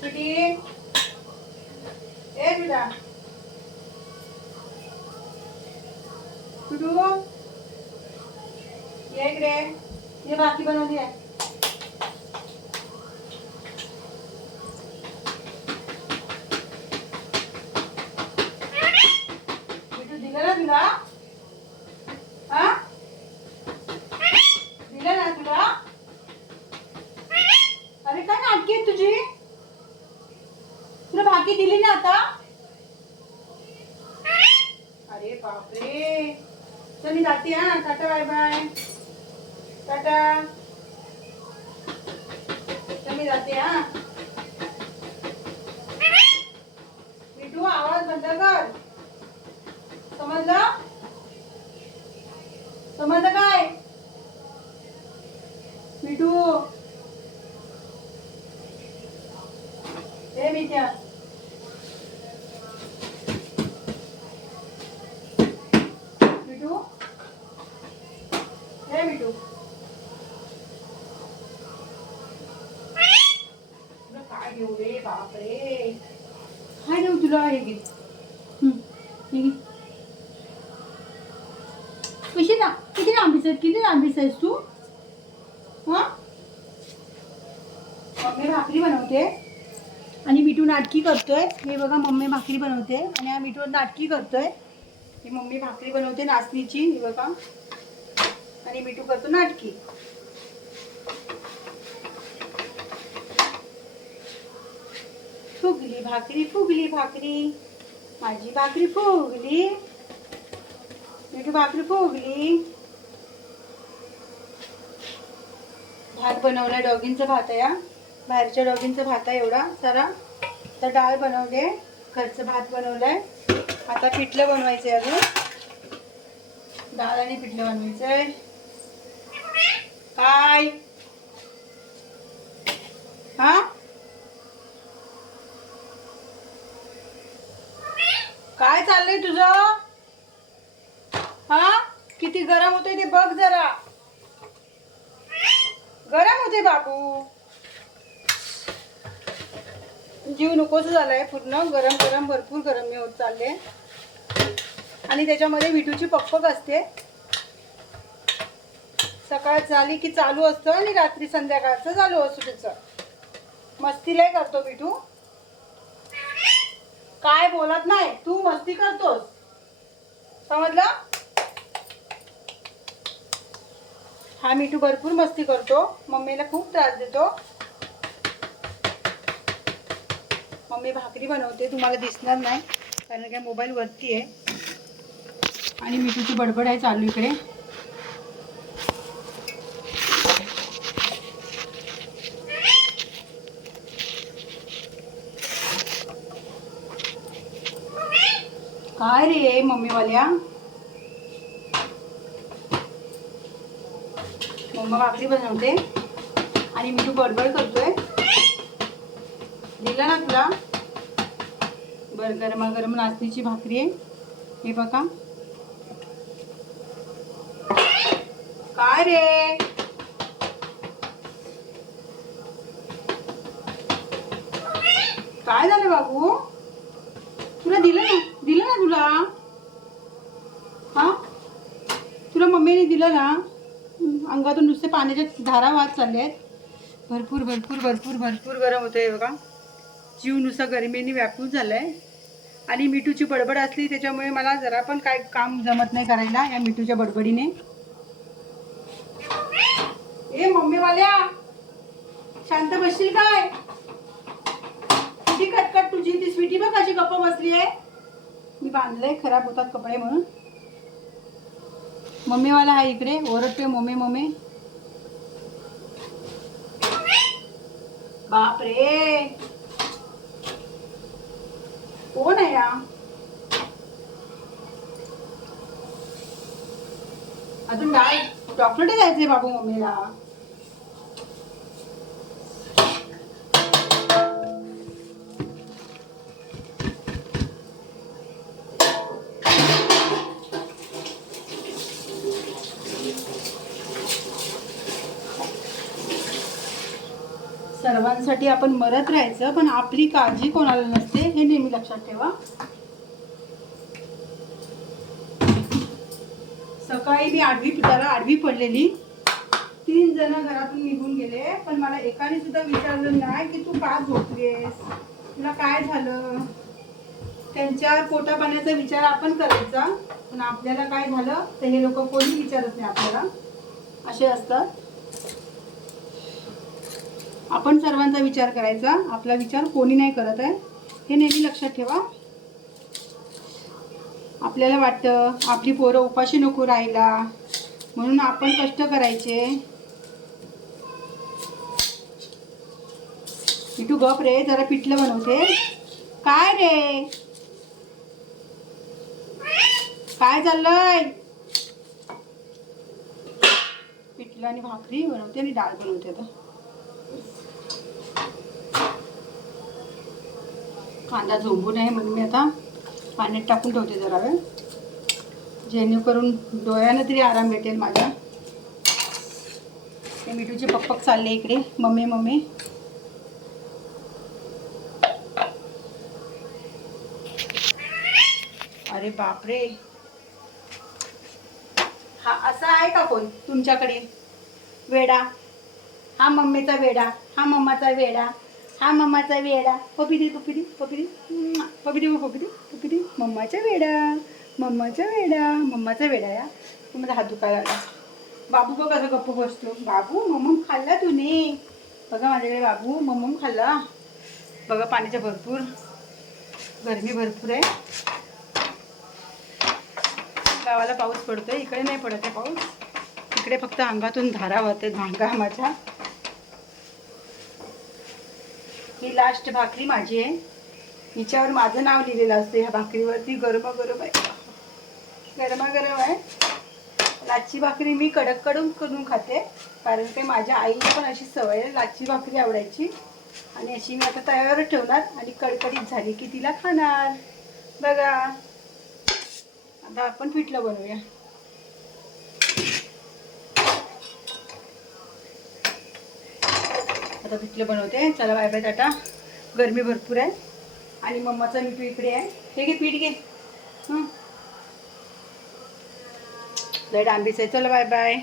सुटी ए तुला सुटू ये इकडे ये बाकी बनवली आहे बिटू दिलं ना तुला हा दिलं ना तुला अरे काय नाटकी आहे तुझी तुला भाकी दिली ना आता? अरे बापरे. चल मी जाते हा. Tata bye bye. टाटा. चल मी जाते हा. मिठू आवाज बंद कर. समजलं? समजलं काय? मिठू हे मिठ्या मिठू भेटू काय घेऊ रे बापरे. काय देऊ तुला हे घे. कशी ना किती लांबीच आहे किती लांबीच आहेस तू? मम्मी भाकरी बनवते. आणि मिठू नाटकी करतोय. हे बघा मम्मी भाकरी बनवते. आणि हा मिठू नाटकी करतोय. ही मम्मी भाकरी बनवते नाचणीची हे बघा. आणि मिठू करतो नाटकी. फुगली भाकरी फुगली भाकरी. माझी भाकरी फुगली. मिठू भाकरी फुगली. भात बनवलाय डॉगींचा भात आहे बाहेरच्या डॉगींचा भात आहे एवढा सारा. तर डाळ बनवले घरचं भात बनवलंय. आता पिठलं बनवायचंय अजून. डाळ आणि पिठलं बनवायचंय. काय? हा? काय चाललंय तुझं? हा? किती गरम होते ते बघ जरा. गरम होते बाबू. जीव नकोच झालाय पूर्ण. गरम गरम भरपूर गरम मी होत चालले. आणि त्याच्यामध्ये विटूची पकपक असते. सकाळ झाली की चालू असतं आणि रात्री संध्याकाळचं चालू असतो तिचं मस्ती लय करतो मिठू काय बोलत नाही तू मस्ती करतोस. समजलं? हा मिठू भरपूर मस्ती करतो. मम्मीला खूप त्रास देतो. मम्मी भाकरी बनवते तुम्हाला दिसणार नाही कारण काय मोबाईल वरती आहे. आणि मिठूची बडबड आहे चालू इकडे. काय रे मम्मीवाल्या? मम्मा भाकरी बनवते. आणि मी तू बडबड करतोय. दिला ना तुला? बर गरमागरम नाचणीची भाकरी आहे. हे बघा. काय रे? काय झालं बाबू? तुला दिलं ना? तुला? हा? तुला मम्मीने दिलं ना? अंगातून नुसते पाण्याच्या धारा वाहत चालले आहेत भरपूर भरपूर भरपूर भरपूर गरम होतं आहे बघा. जीव नुसता गरमीने व्यापूल झालाय. आणि मिठूची बडबड असली त्याच्यामुळे मला जरा पण काय काम जमत नाही करायला या मिठूच्या बडबडीने. ए मम्मीवाल्या! शांत बसशील काय? किती कटकट तुझी ती स्वीटी बघ अशी गप्प बसली आहे मी बांधले खराब होतात कपडे म्हणून. मम्मीवाला आहे इकडे ओरडतोय मम्मी मम्मी. बापरे. कोण आहे या अजून डाळ चॉकलेट द्यायचे बाबू मम्मीला. सर्वांसाठी आपण मरत राहायचं पण आपली काळजी कोणाला नसते हे नेहमी लक्षात ठेवा. सकाळी मी आडवी त्याला आडवी पडलेली. तीन जण घरातून निघून गेले पण मला एकाने सुद्धा विचारलं नाही की तू का झोपलीस तुला काय झालं? त्यांच्या पोटा पाण्याचा विचार आपण करायचा पण आपल्याला काय झालं? तर हे लोक कोणी विचारत नाही आपल्याला. असे असतात. आपण सर्वांचा विचार करायचा. आपला विचार कोणी नाही करत आहे. हे नेहमी लक्षात ठेवा. आपल्याला वाटतं आपली पोरं उपाशी नको राहिला म्हणून आपण कष्ट करायचे. पिठू गप रे जरा पिठलं बनवते. काय रे? काय चाललंय? पिठलं आणि भाकरी बनवते आणि डाळ बनवते आता. कांदा झोंबू नये म्हणून मी आता पाण्यात टाकून ठेवते जरा वेळ. जेणेकरून डोळ्यानं तरी आराम भेटेल माझ्या. ते मिठूचे पप्पक चालले इकडे. Mummy mummy. अरे बापरे. हा असा आहे का कोण तुमच्याकडे? वेडा. हा मम्मीचा वेडा. हा मम्माचा वेडा. हा मम्माचा वेडा. पपिडी पपिडी पपिडी. पपिडी पपिडी पपिडी. मम्माचा वेडा. मम्माचा वेडा. मम्माचा वेडा या. मला हात दुखायला लागला. बाबू बघ असं गप्प बसतो. बाबू मम्मम खाल्ला तुने? बघा माझ्याकडे बाबू. मम्मम खाल्ला? बघा पाण्याच्या भरपूर. गरमी भरपूर आहे. गावाला पाऊस पडतोय. इकडे नाही पडत आहे पाऊस. इकडे फक्त अंगातून धारा वाहते. घामाच्या ही लास्ट भाकरी माझी आहे. हिच्यावर माझं नाव लिहिलेलं असतं ह्या भाकरीवरती. गरमागरम आहे. गरमागरम आहे. लाची भाकरी मी कडककडून करून खाते. कारण ते माझ्या आईला पण अशी सवय आहे लाची भाकरी आवडायची. आणि अशी मी आता तयार ठेवणार आणि कडकडीत झाली की तिला खाणार. बघा. आता आपण पिठलं बनवूया. आता पिठलं बनवते. चला बाय बाय टाटा. गरमी भरपूर आहे. आणि मम्माचा मिठू इकडे आहे. हे घे पीठ घे. हं. लय डांबीच आहे. चला बाय बाय.